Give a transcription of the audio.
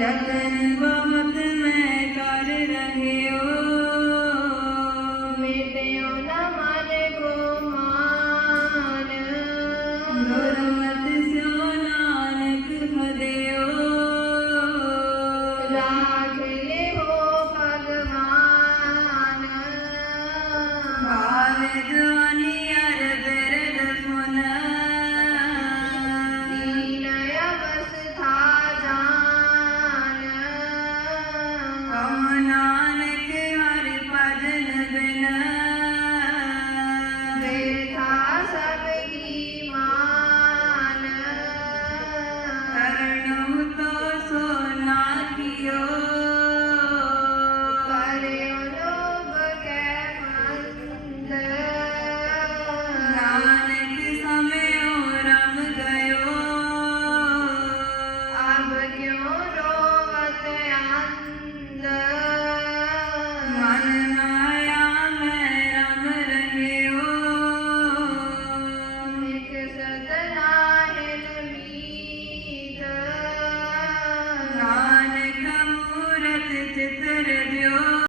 जतन बहुत मैं कर रहे हो मिटियो न मन को मार गुरमत स्यो नानक हरियो राख ले हो भगवान भारदानी Yeah.